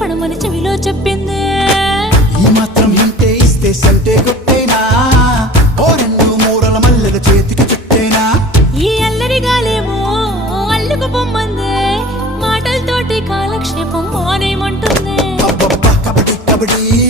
పడమని చెవిలో చెప్పింది. ఈ మాత్రం ఇంటే ఇస్తే సంటే కొట్టేనా, ఓ రెండు మూరల మల్లెల చేతికి చుట్టేనా. ఈ అల్లరి గాలేమో అల్లుకు పొమ్మంది, మాటలతోటి కాలక్షేపం మానేమంటుంది. అబ్బబ్బా కబడ్డీ కబడ్డీ